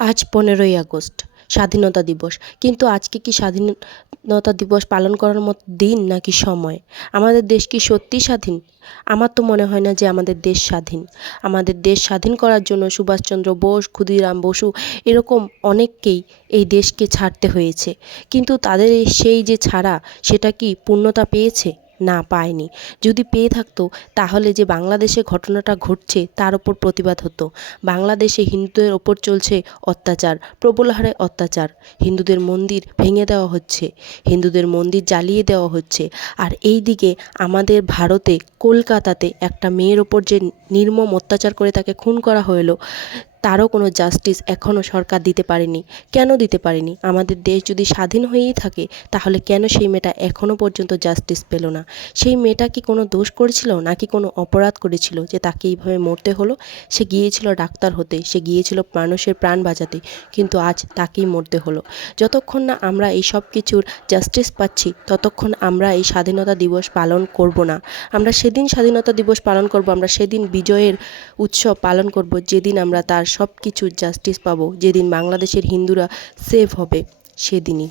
আজ পনেরোই আগস্ট, স্বাধীনতা দিবস। কিন্তু আজকে কি স্বাধীনতা দিবস পালন করার মতো দিন নাকি সময়? আমাদের দেশ কি সত্যিই স্বাধীন? আমার তো মনে হয় না যে আমাদের দেশ স্বাধীন। আমাদের দেশ স্বাধীন করার জন্য সুভাষচন্দ্র বোস, ক্ষুদিরাম বসু এরকম অনেককেই এই দেশকে ছাড়তে হয়েছে। কিন্তু তাদের সেই যে ছাড়া, সেটা কি পূর্ণতা পেয়েছে? না পায়নি। যদি পেয়ে থাকতো, তাহলে যে বাংলাদেশে ঘটনাটা ঘটছে, তার ওপর প্রতিবাদ হতো। বাংলাদেশে হিন্দুদের ওপর চলছে অত্যাচার, প্রবল হারে অত্যাচার। হিন্দুদের মন্দির ভেঙে দেওয়া হচ্ছে, হিন্দুদের মন্দির জ্বালিয়ে দেওয়া হচ্ছে। আর এই দিকে আমাদের ভারতে কলকাতাতে একটা মেয়ের ওপর যে নির্মম অত্যাচার করে তাকে খুন করা হলো তারও কোনো জাস্টিস এখনও সরকার দিতে পারেনি। কেন দিতে পারেনি? আমাদের দেশ যদি স্বাধীন হয়েই থাকে, তাহলে কেন সেই মেয়েটা এখনও পর্যন্ত জাস্টিস পেল না? সেই মেয়েটা কি কোনো দোষ করেছিল, নাকি কোনো অপরাধ করেছিল যে তাকে এইভাবে মরতে হলো? সে গিয়েছিল ডাক্তার হতে, সে গিয়েছিল মানুষের প্রাণ বাঁচাতে, কিন্তু আজ তাকেই মরতে হলো। যতক্ষণ না আমরা এই সব কিছুর জাস্টিস পাচ্ছি, ততক্ষণ আমরা এই স্বাধীনতা দিবস পালন করব না। আমরা সেদিন স্বাধীনতা দিবস পালন করব, আমরা সেদিন বিজয়ের উৎসব পালন করব, যেদিন আমরা তার সব কিছুর জাস্টিস পাবো যেদিন বাংলাদেশের হিন্দুরা সেভ হবে সেদিনই।